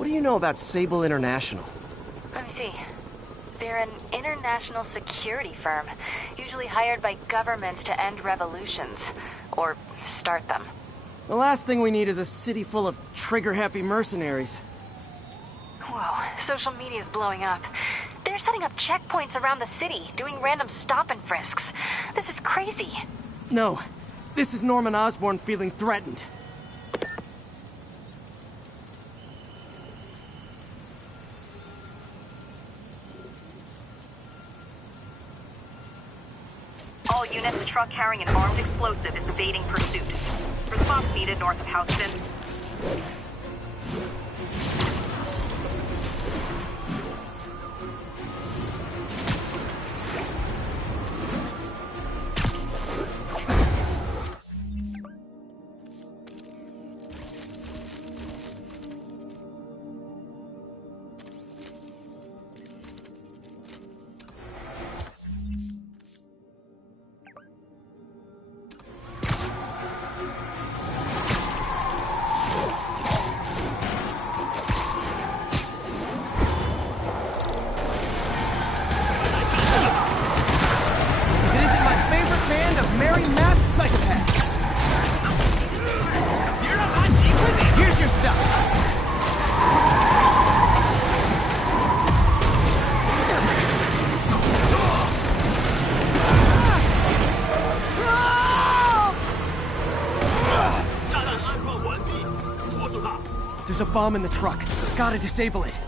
What do you know about Sable International? Let me see. They're an international security firm, usually hired by governments to end revolutions. Or start them. The last thing we need is a city full of trigger-happy mercenaries. Whoa, social media's blowing up. They're setting up checkpoints around the city, doing random stop and frisks. This is crazy. No, this is Norman Osborn feeling threatened. All units, a truck carrying an armed explosive is evading pursuit. Response needed north of Houston. There's a bomb in the truck. Gotta disable it.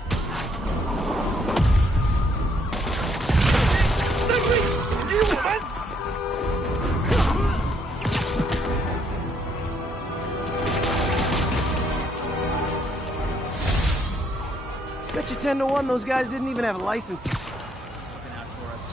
Bet you 10 to 1 those guys didn't even have licenses. Looking out for us.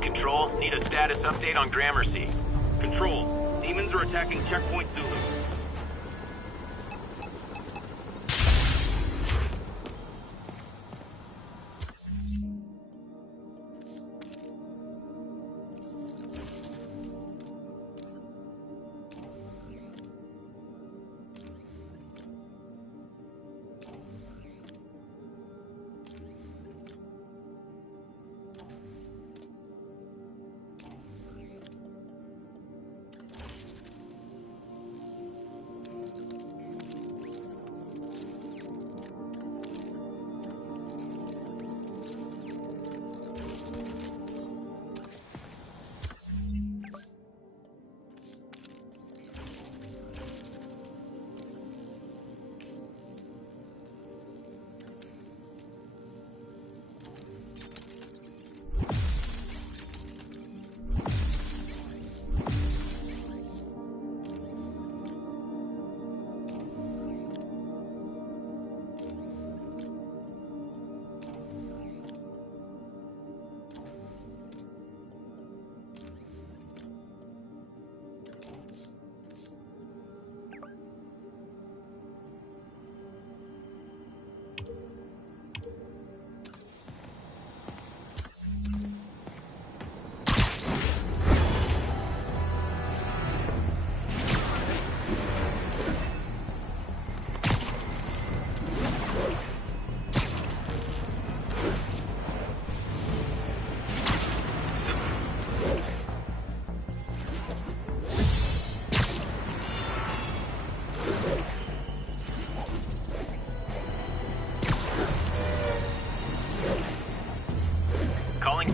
Control, need a status update on Gramercy. Control, demons are attacking Checkpoint Zulu.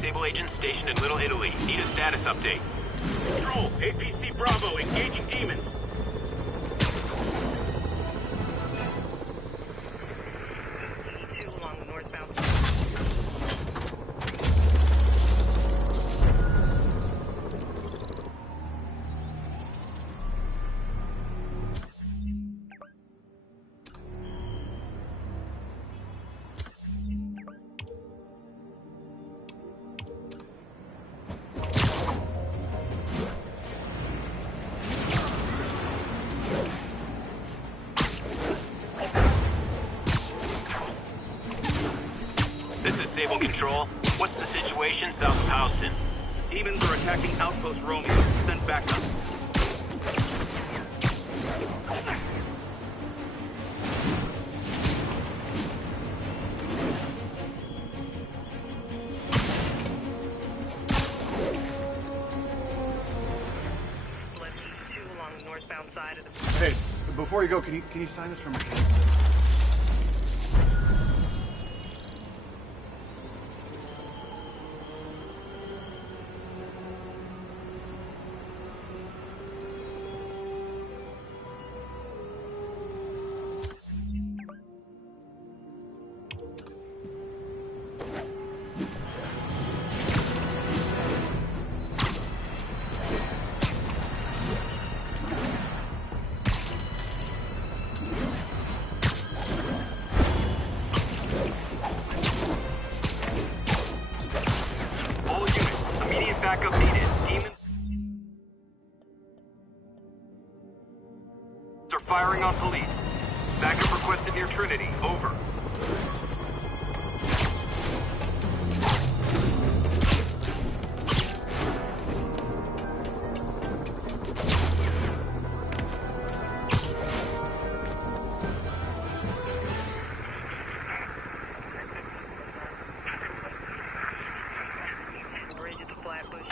Sable agents stationed in Little Italy. Need a status update. Control, APC Bravo, engaging demons. Along the northbound. This is Sable Control. What's the situation south of Houston? Demons are attacking Outpost Romeo. Send backup. Along the northbound side of the... Hey, before you go, can you sign this for me? All units, immediate backup needed. Demons are firing on police. Backup requested near Trinity. Over. Bridge at the Flatbush.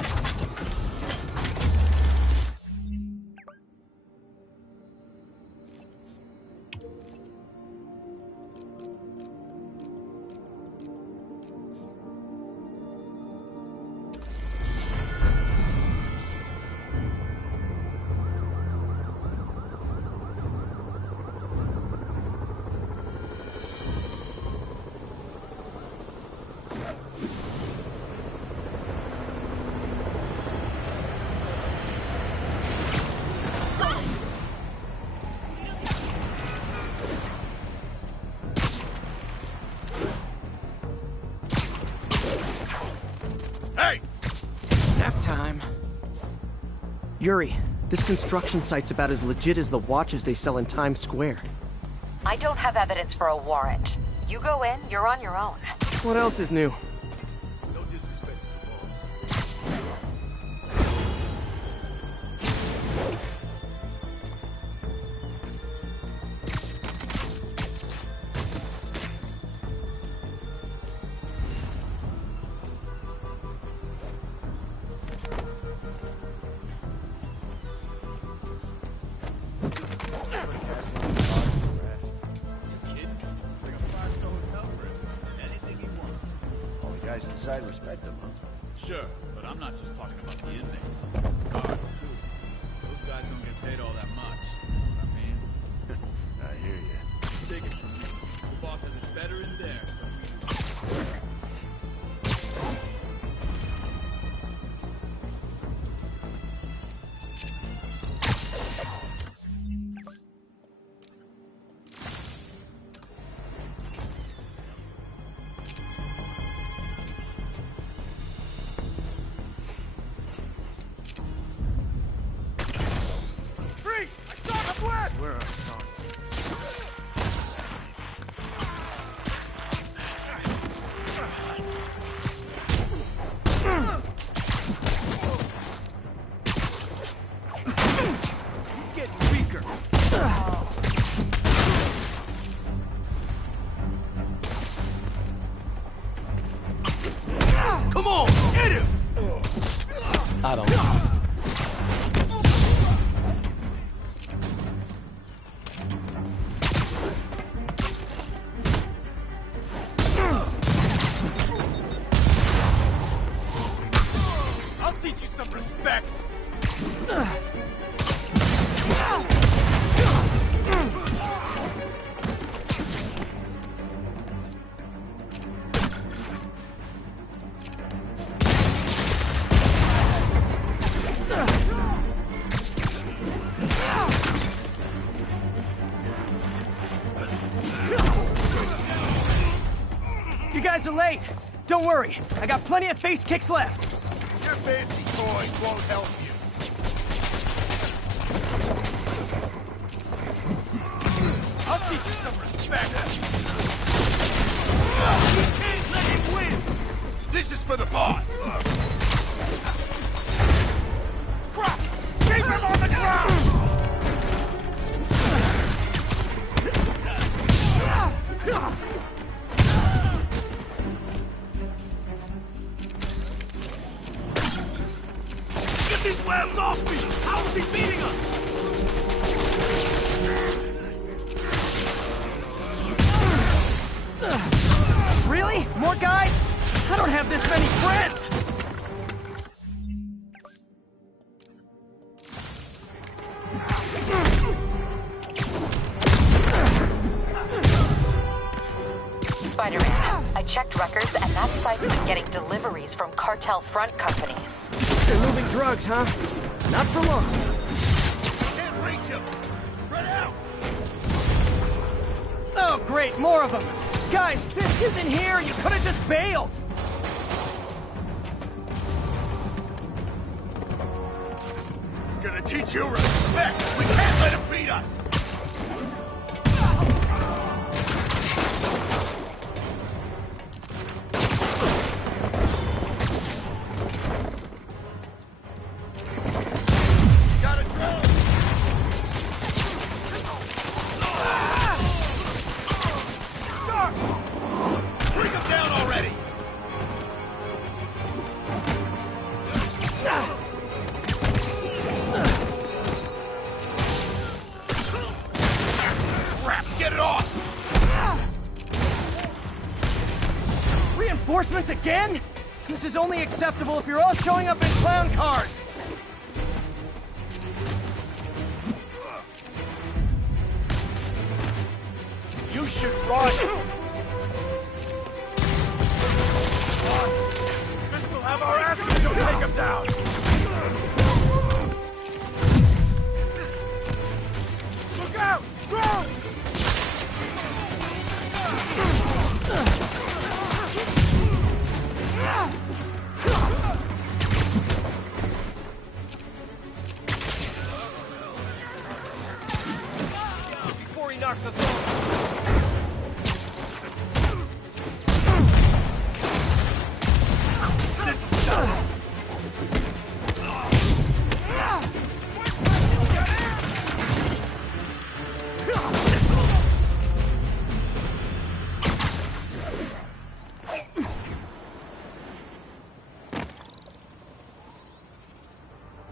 Hey! Nap time. Yuri, this construction site's about as legit as the watches they sell in Times Square. I don't have evidence for a warrant. You go in, you're on your own. What else is new? No disrespect to the boss. All the guys inside respect them, huh? Sure, but I'm not just talking about the inmates. Guards, too. Those guys don't get paid all that much. You know what I mean? I hear you. Take it from me. The boss has it better in there than we do. Where are we? Getting weaker. Come on, get him! I don't know. teach you some respect. You guys are late. Don't worry, I got plenty of face kicks left. Your fancy toys won't help you. I'll teach you some respect. You can't let him win. This is for the boss. Crap! Keep him on the ground! Get these webs off me! How is he beating us? Really? More guys? I don't have this many friends! Spider-Man, I checked records and that site's been getting deliveries from cartel front companies. They're moving drugs, huh? Not for long. Can't reach him! Spread out! Oh, great, more of them! Guys, Fisk isn't here! You could've just bailed! Gonna teach you respect! We can't let him beat us! Gotta go! Bring him down already! Crap, get it off! Reinforcements again? This is only acceptable if you're all showing up in clown cars! You should run! This will have our asses to take him down! Look out! Go! Before he knocks us off!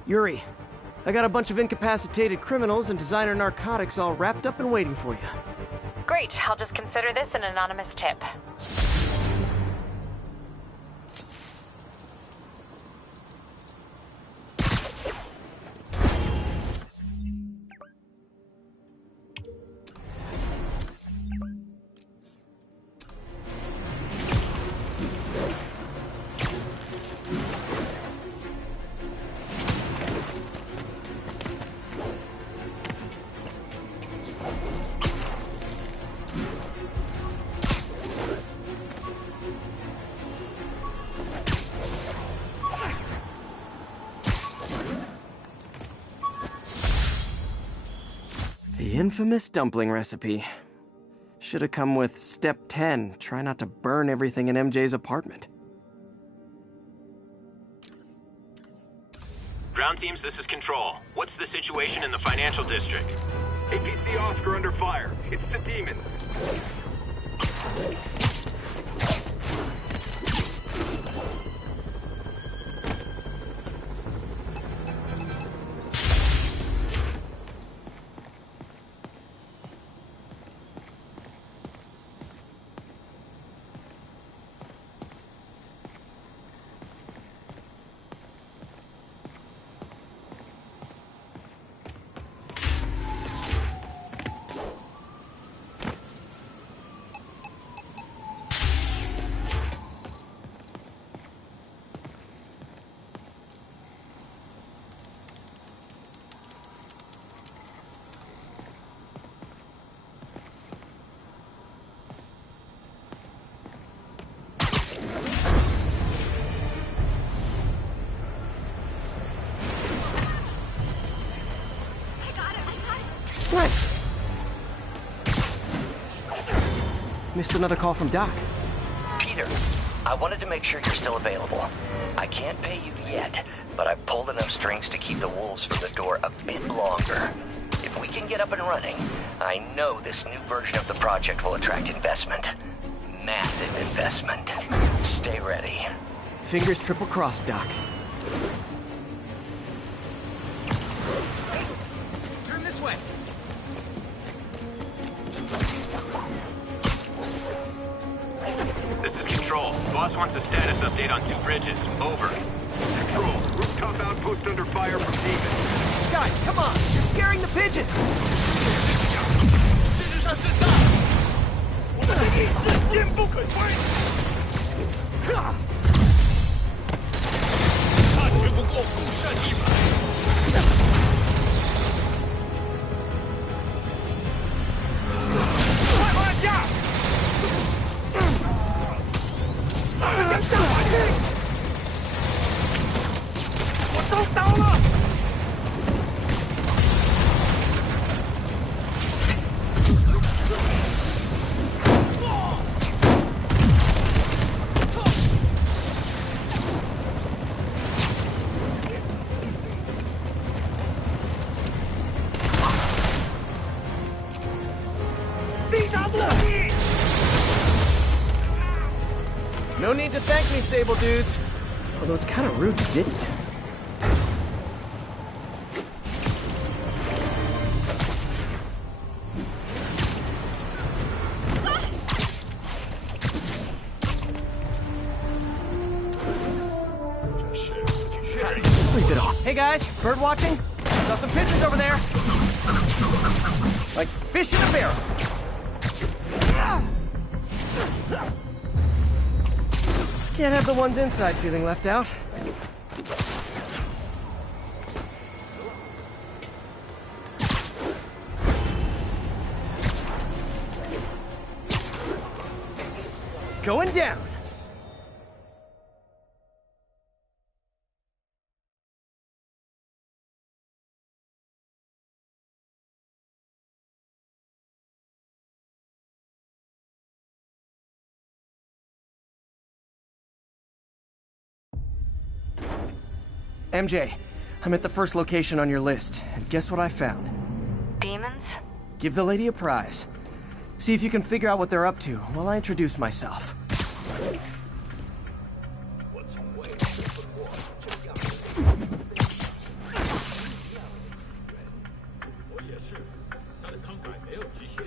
Yuri, I got a bunch of incapacitated criminals and designer narcotics all wrapped up and waiting for you. Great, I'll just consider this an anonymous tip. The infamous dumpling recipe. Should have come with step 10. Try not to burn everything in MJ's apartment. Ground teams, this is Control. What's the situation in the financial district? APC Oscar under fire. It's the demons. Missed another call from Doc. Peter, I wanted to make sure you're still available. I can't pay you yet, but I've pulled enough strings to keep the wolves from the door a bit longer. If we can get up and running, I know this new version of the project will attract investment. Massive investment. Stay ready. Fingers triple crossed, Doc. Hey, turn this way. This is Control. Boss wants a status update on 2 bridges. Over. Control, rooftop outpost under fire from demons. Guys, come on! You're scaring the pigeons! 事实上是大，我们的意志坚不可摧。大绝不过古善一百。快放下！我中刀了！地上落地！ No need to thank me, Sable dudes. Although it's kind of rude you didn't. Sleep it off. Hey guys, bird watching? Saw some pigeons over there. Like fish in a barrel. Can't have the ones inside feeling left out. Going down. MJ, I'm at the first location on your list, and guess what I found? Demons? Give the lady a prize. See if you can figure out what they're up to while I introduce myself. 我从未见过这样的我也是，他的慷慨没有极限，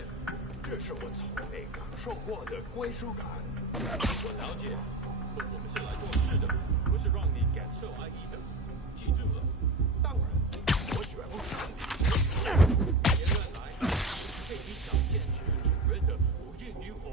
这是我从未感受过的归属感。我了解，我们是来做事的，不是让你感受安逸的。记住了，当然，我绝不是。别乱来，被你想见识主人的无尽灵活。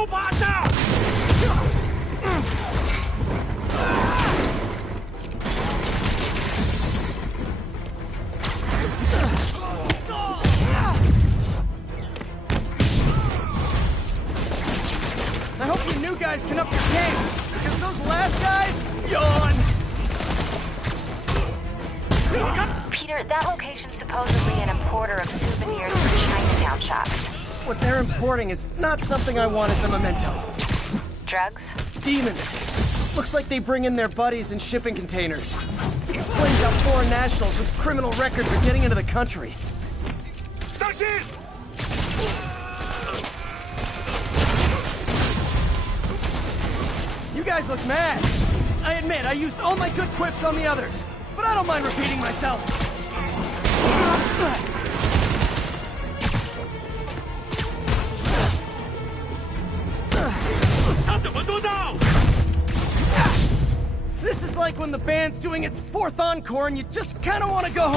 住把子！I hope you new guys can up your game, because those last guys, yawn. Peter, that location's supposedly an importer of souvenirs for Chinatown shops. What they're importing is not something I want as a memento. Drugs? Demons. Looks like they bring in their buddies in shipping containers. Explains how foreign nationals with criminal records are getting into the country. You guys look mad. I admit, I used all my good quips on the others, but I don't mind repeating myself. This is like when the band's doing its 4th encore and you just kind of want to go home.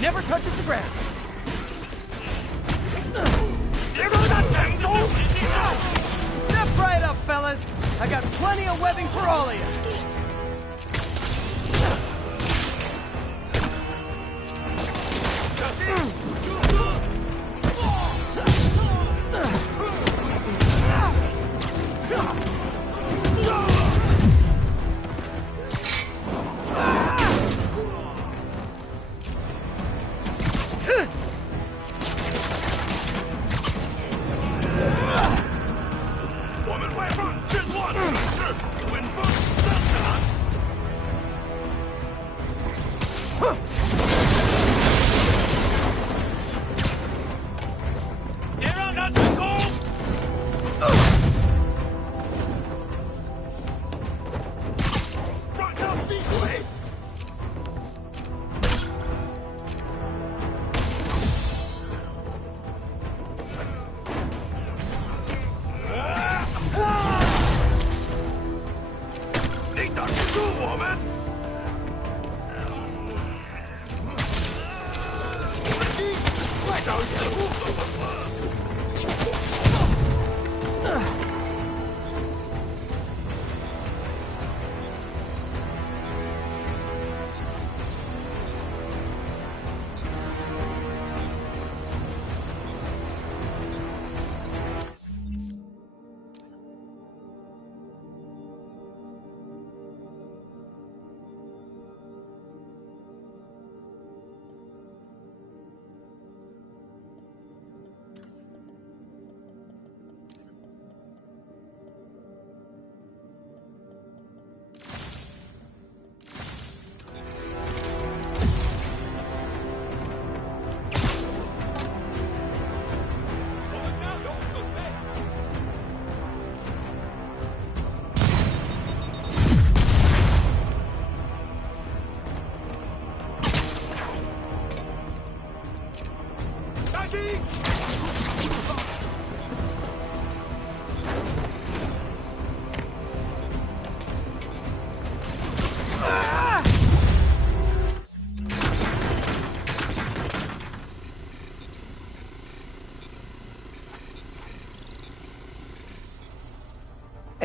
Never touches the ground. Step right up, fellas. I got plenty of webbing for all of you.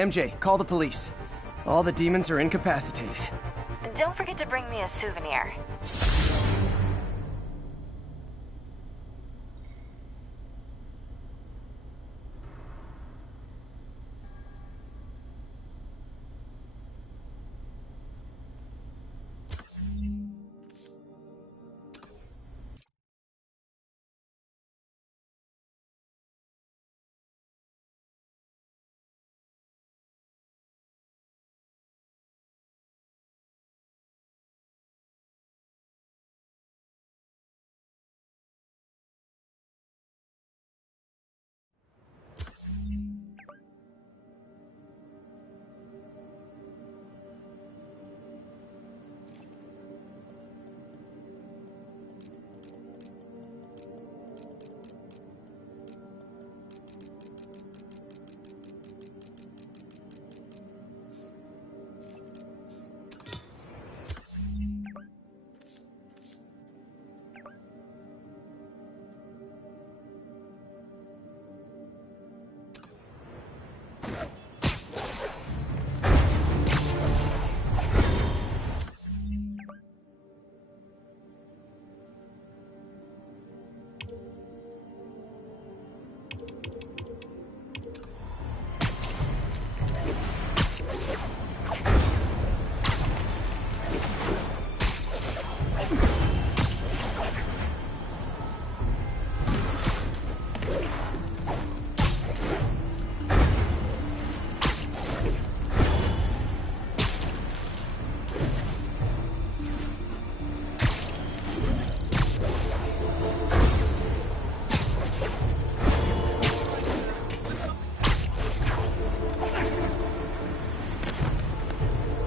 MJ, call the police. All the demons are incapacitated. Don't forget to bring me a souvenir.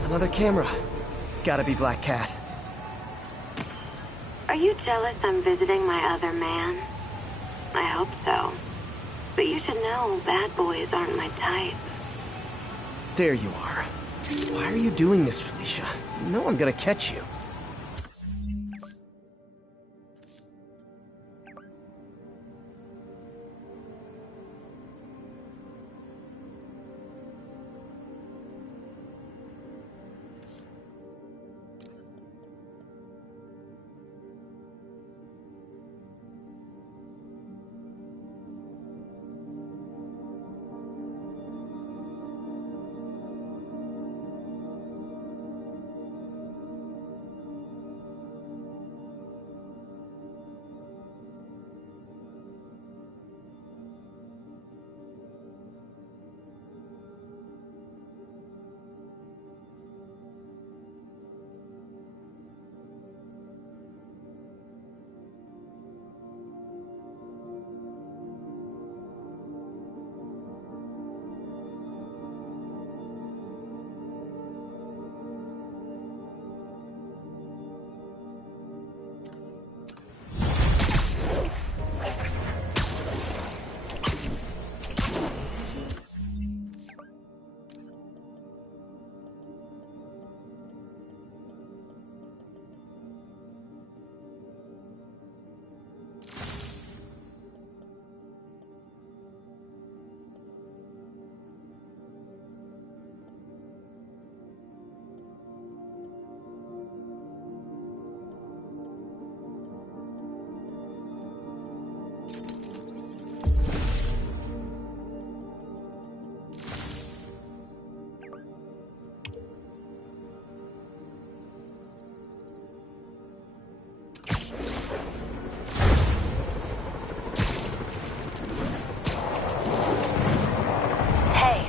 Another camera. Gotta be Black Cat. Are you jealous I'm visiting my other man? I hope so. But you should know bad boys aren't my type. There you are. Why are you doing this, Felicia? You know I'm gonna catch you.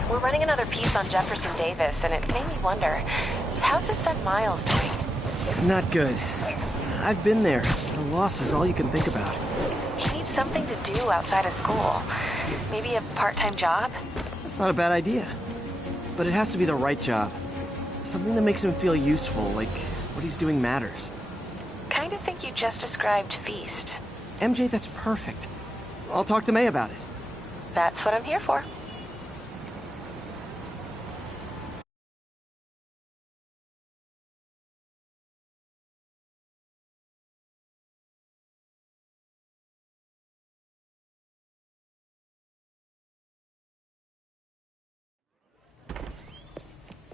We're running another piece on Jefferson Davis, and it made me wonder, how's his son Miles doing? Not good. I've been there. The loss is all you can think about. He needs something to do outside of school. Maybe a part-time job? That's not a bad idea. But it has to be the right job. Something that makes him feel useful, like what he's doing matters. Kind of think you just described Feast. MJ, that's perfect. I'll talk to May about it. That's what I'm here for.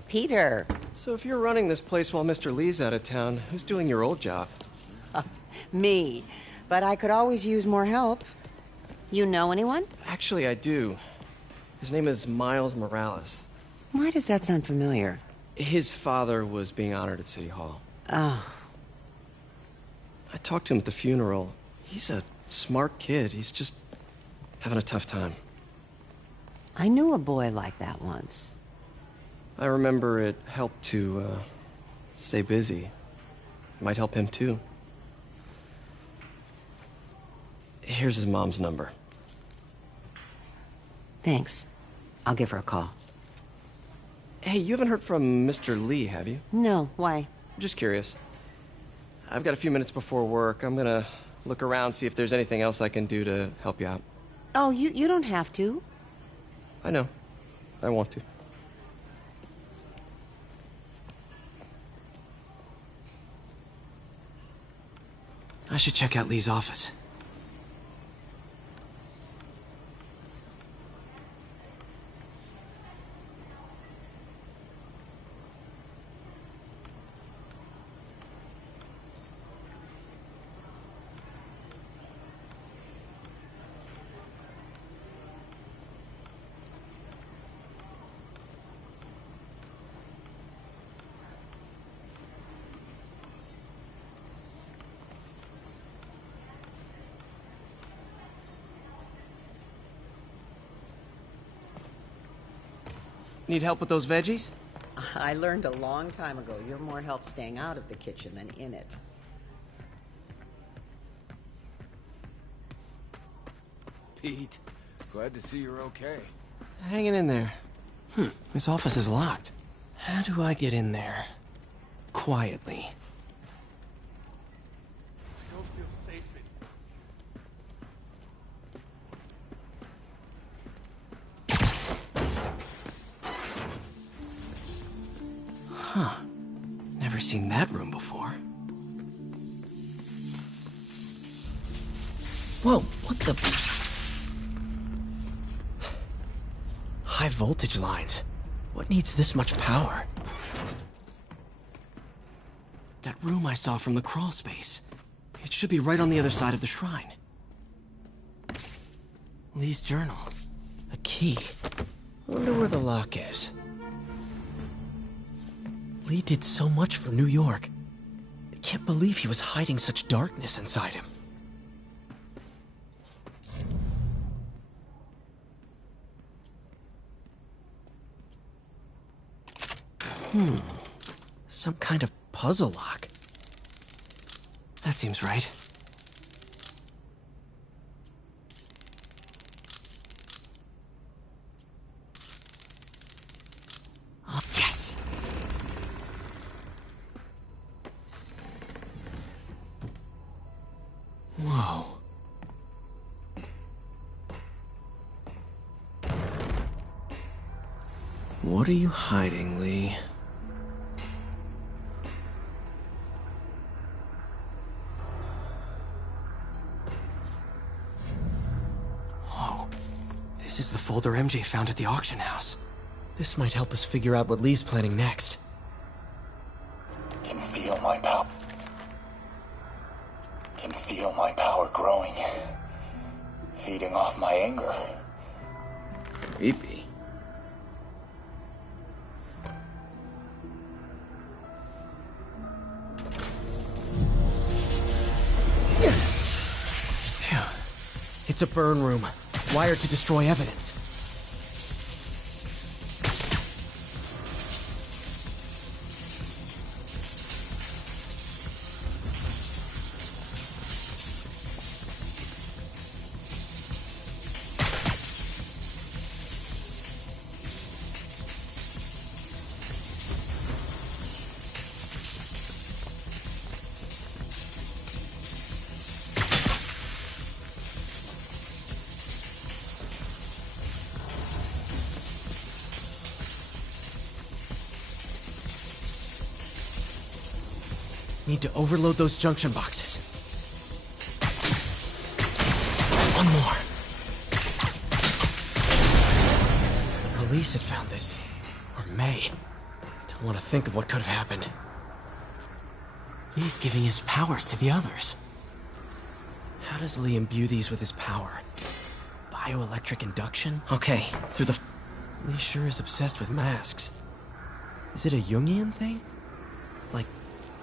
Peter. So if you're running this place while Mr. Lee's out of town, who's doing your old job? Me. But I could always use more help. You know anyone? Actually, I do. His name is Miles Morales. Why does that sound familiar? His father was being honored at City Hall. Oh. I talked to him at the funeral. He's a smart kid. He's just having a tough time. I knew a boy like that once. I remember it helped to, stay busy. Might help him, too. Here's his mom's number. Thanks. I'll give her a call. Hey, you haven't heard from Mr. Lee, have you? No, why? Just curious. I've got a few minutes before work. I'm gonna look around, see if there's anything else I can do to help you out. Oh, you don't have to. I know. I want to. I should check out Lee's office. Need help with those veggies? I learned a long time ago you're more help staying out of the kitchen than in it. Pete, glad to see you're okay. Hanging in there. This office is locked. How do I get in there? Quietly. I don't feel safe in Huh. Never seen that room before. Whoa, what the... High voltage lines. What needs this much power? That room I saw from the crawl space. It should be right on the other side of the shrine. Lee's journal. A key. Wonder where the lock is. Lee did so much for New York. I can't believe he was hiding such darkness inside him. Some kind of puzzle lock. That seems right. Oh, yes! Whoa. What are you hiding, Lee? Whoa. This is the folder MJ found at the auction house. This might help us figure out what Lee's planning next. Can feel my power. Can feel my power growing. Feeding off my anger. Creepy. Phew. It's a burn room, wired to destroy evidence. Need to overload those junction boxes. One more. The police had found this. Or May. Don't want to think of what could have happened. Lee's giving his powers to the others. How does Lee imbue these with his power? Bioelectric induction? Okay, through the... Lee sure is obsessed with masks. Is it a Jungian thing? Like,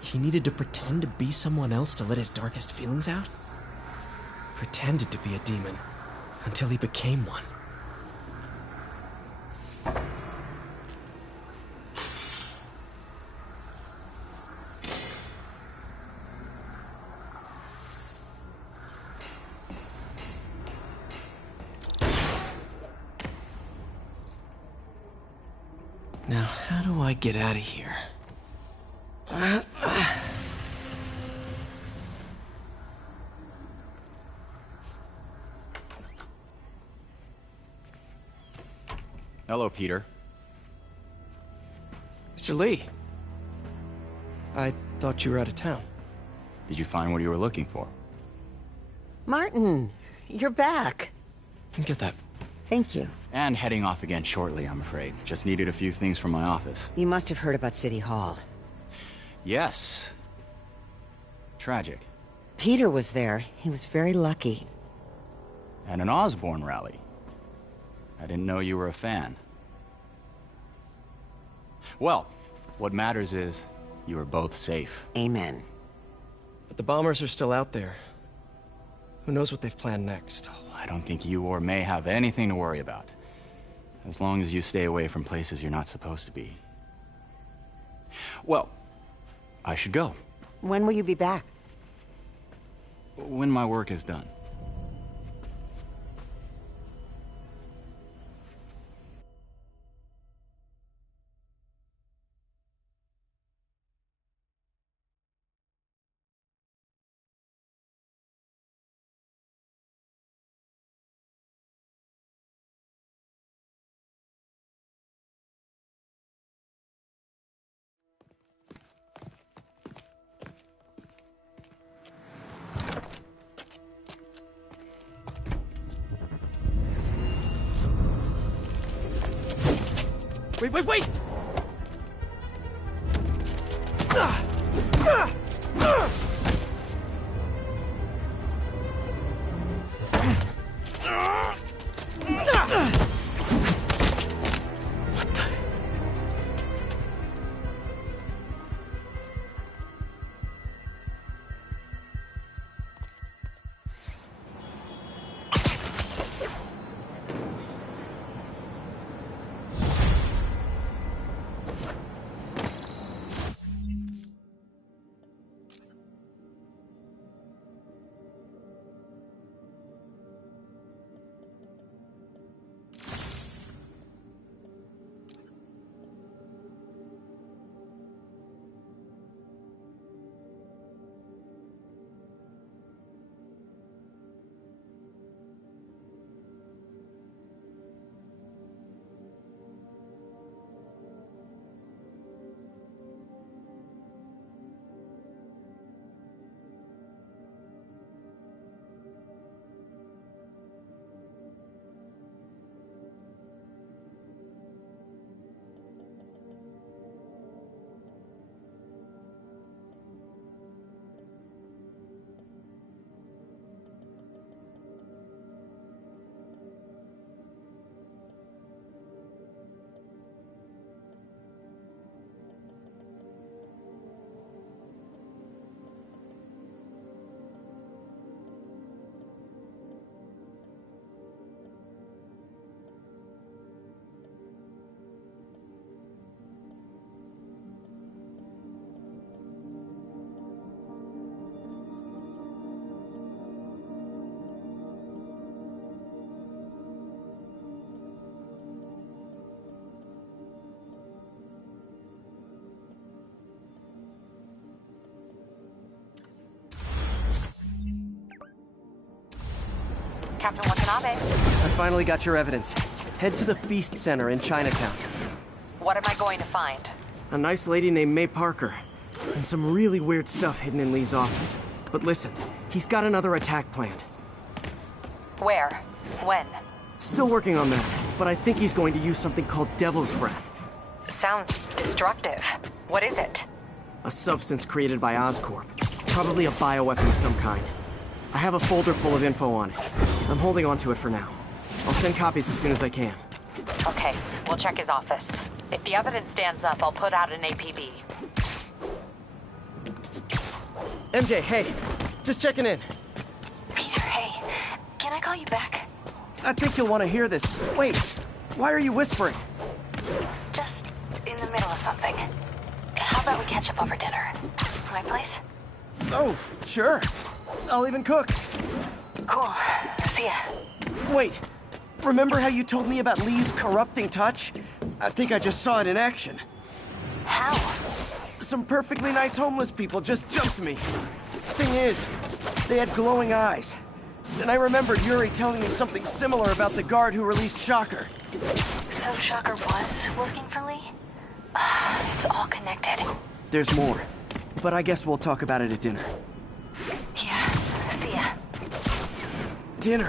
he needed to pretend to be someone else to let his darkest feelings out? Pretended to be a demon, until he became one. Now, how do I get out of here? Hello, Peter. Mr. Lee. I thought you were out of town. Did you find what you were looking for? Martin, you're back. Get that. Thank you. And heading off again shortly, I'm afraid. Just needed a few things from my office. You must have heard about City Hall. Yes. Tragic. Peter was there. He was very lucky. And an Osborne rally. I didn't know you were a fan. Well, what matters is you are both safe. Amen. But the bombers are still out there. Who knows what they've planned next? I don't think you or May have anything to worry about. As long as you stay away from places you're not supposed to be. Well, I should go. When will you be back? When my work is done. Wait, wait! Captain Watanabe. I finally got your evidence. Head to the Feast Center in Chinatown. What am I going to find? A nice lady named May Parker. And some really weird stuff hidden in Lee's office. But listen, he's got another attack planned. Where? When? Still working on that, but I think he's going to use something called Devil's Breath. Sounds destructive. What is it? A substance created by Oscorp. Probably a bioweapon of some kind. I have a folder full of info on it. I'm holding on to it for now. I'll send copies as soon as I can. Okay, we'll check his office. If the evidence stands up, I'll put out an APB. MJ, hey. Just checking in. Peter, hey. Can I call you back? I think you'll want to hear this. Wait, why are you whispering? Just in the middle of something. How about we catch up over dinner? My place? Oh, sure. I'll even cook. Cool. See ya. Wait. Remember how you told me about Lee's corrupting touch? I think I just saw it in action. How? Some perfectly nice homeless people just jumped me. Thing is, they had glowing eyes. And I remembered Yuri telling me something similar about the guard who released Shocker. So Shocker was working for Lee? It's all connected. There's more. But I guess we'll talk about it at dinner. Yeah, see ya. Dinner?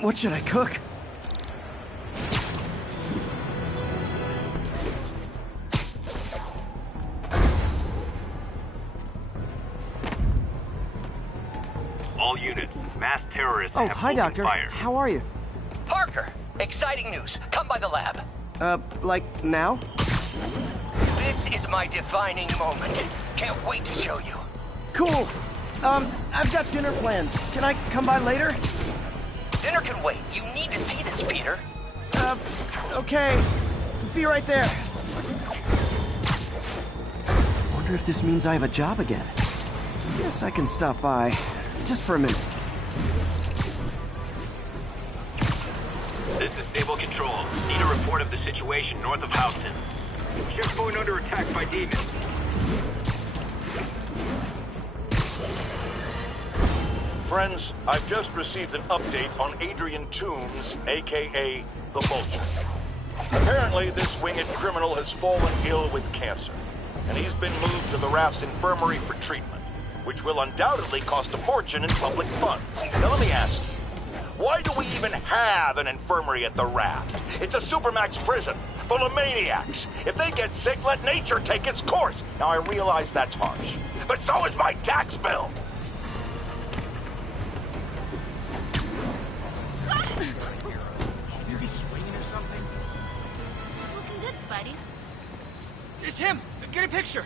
What should I cook? All units, mass terrorists Oh, have hi, opened Doctor. fire. How are you? Parker, exciting news. Come by the lab. Like now? This is my defining moment. Can't wait to show you. Cool. I've got dinner plans. Can I come by later? Dinner can wait. You need to see this, Peter. Okay. Be right there. Wonder if this means I have a job again. Guess I can stop by. Just for a minute. This is Stable Control. Need a report of the situation north of Houston. Ship's going under attack by demons. Friends, I've just received an update on Adrian Toombs, aka the Vulture. Apparently, this winged criminal has fallen ill with cancer, and he's been moved to the Raft's infirmary for treatment, which will undoubtedly cost a fortune in public funds. Now let me ask you, why do we even have an infirmary at the Raft? It's a supermax prison, full of maniacs. If they get sick, let nature take its course. Now I realize that's harsh, but so is my tax bill. Maybe swinging or something? Looking good, Spidey. It's him! Get a picture!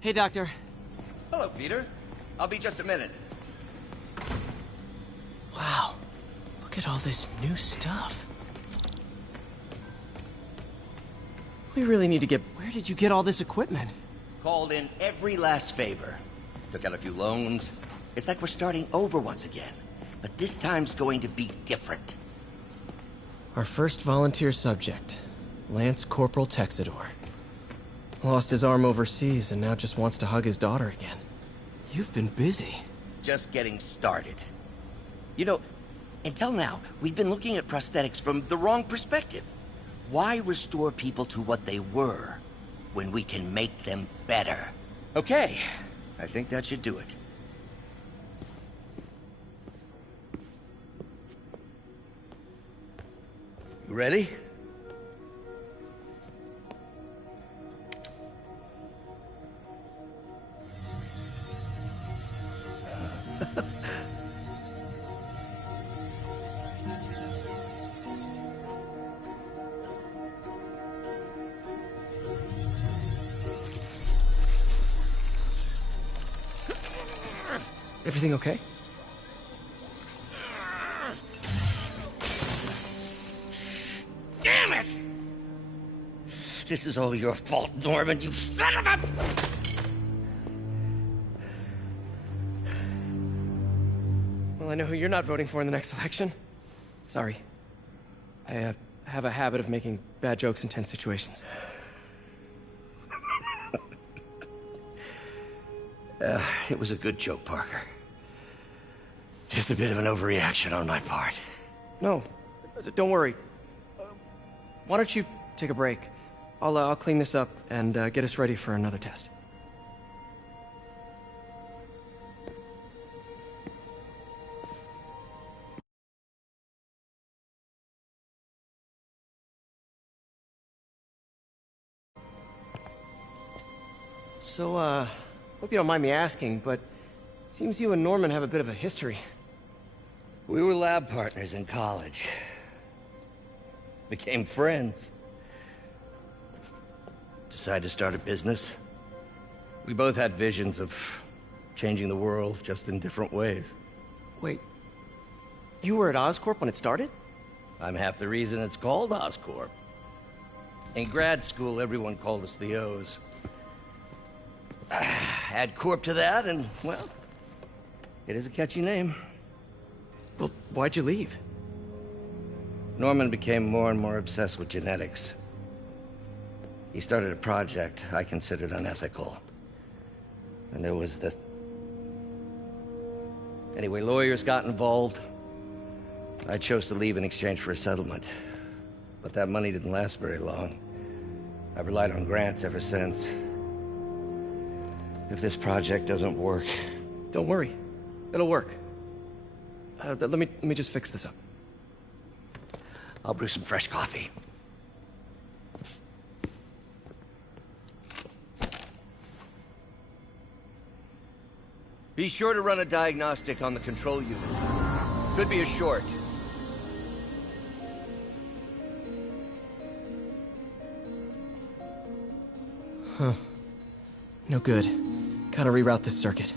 Hey, Doctor. Hello, Peter. I'll be just a minute. Wow. Look at all this new stuff. We really need to get... Where did you get all this equipment? Called in every last favor. Took out a few loans. It's like we're starting over once again. But this time's going to be different. Our first volunteer subject, Lance Corporal Texador. Lost his arm overseas and now just wants to hug his daughter again. You've been busy. Just getting started. You know, until now, we've been looking at prosthetics from the wrong perspective. Why restore people to what they were when we can make them better? Okay, I think that should do it. You ready? Everything okay? Damn it! This is all your fault, Norman, you son of a... Well, I know who you're not voting for in the next election. Sorry. I have a habit of making bad jokes in tense situations. It was a good joke, Parker. Just a bit of an overreaction on my part. No, don't worry. Why don't you take a break? I'll clean this up and get us ready for another test. So, hope you don't mind me asking, but it seems you and Norman have a bit of a history. We were lab partners in college. Became friends. Decided to start a business. We both had visions of changing the world, just in different ways. Wait, you were at Oscorp when it started? I'm half the reason it's called Oscorp. In grad school, everyone called us the O's. Add Corp to that, and, well, It is a catchy name. Well, why'd you leave? Norman became more and more obsessed with genetics. He started a project I considered unethical. And there was this... Anyway, lawyers got involved. I chose to leave in exchange for a settlement. But that money didn't last very long. I've relied on grants ever since. If this project doesn't work... Don't worry. It'll work. Let me just fix this up. I'll brew some fresh coffee. Be sure to run a diagnostic on the control unit. Could be a short. Huh. No good. Gotta reroute this circuit.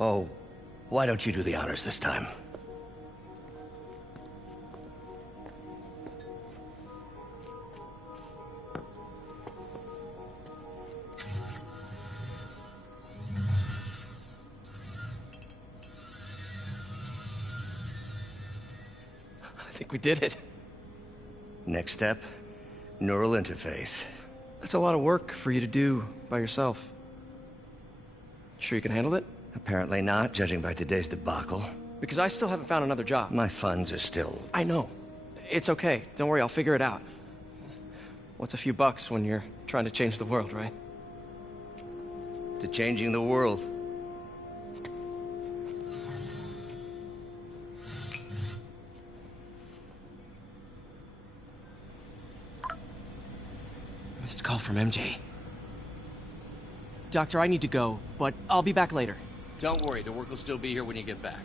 Oh, why don't you do the honors this time? I think we did it. Next step, neural interface. That's a lot of work for you to do by yourself. Sure you can handle it? Apparently not, judging by today's debacle. Because I still haven't found another job. My funds are still... I know. It's okay. Don't worry, I'll figure it out. What's a few bucks when you're trying to change the world, right? To changing the world. Missed call from MJ. Doctor, I need to go, but I'll be back later. Don't worry, the work will still be here when you get back.